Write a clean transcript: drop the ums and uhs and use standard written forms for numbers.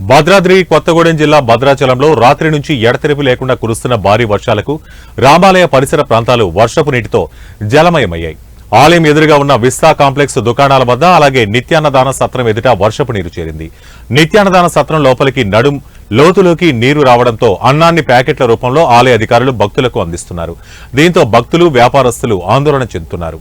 భద్రాద్రి కొత్తగూడెం జిల్లా భద్రాచలంలో రాత్రి నుంచి ఎడతెరిపి లేకుండా కురుస్తున్న భారీ వర్షాలకు రామాలయ పరిసర ప్రాంతాలు వర్షపు నీటితో జలమయమయ్యాయి. ఆలయం ఎదురుగా ఉన్న విస్తా కాంప్లెక్స్ దుకాణాల వద్ద అలాగే నిత్యాన్నదాన సత్రం ఎదుట వర్షపు నీరు చేరింది. నిత్యాన్నదాన సత్రం లోపలికి నడుం లోతులోకి నీరు రావడంతో అన్నాన్ని ప్యాకెట్ల రూపంలో ఆలయ అధికారులు భక్తులకు అందిస్తున్నారు. దీంతో భక్తులు వ్యాపారస్తులు ఆందోళన చెందుతున్నారు.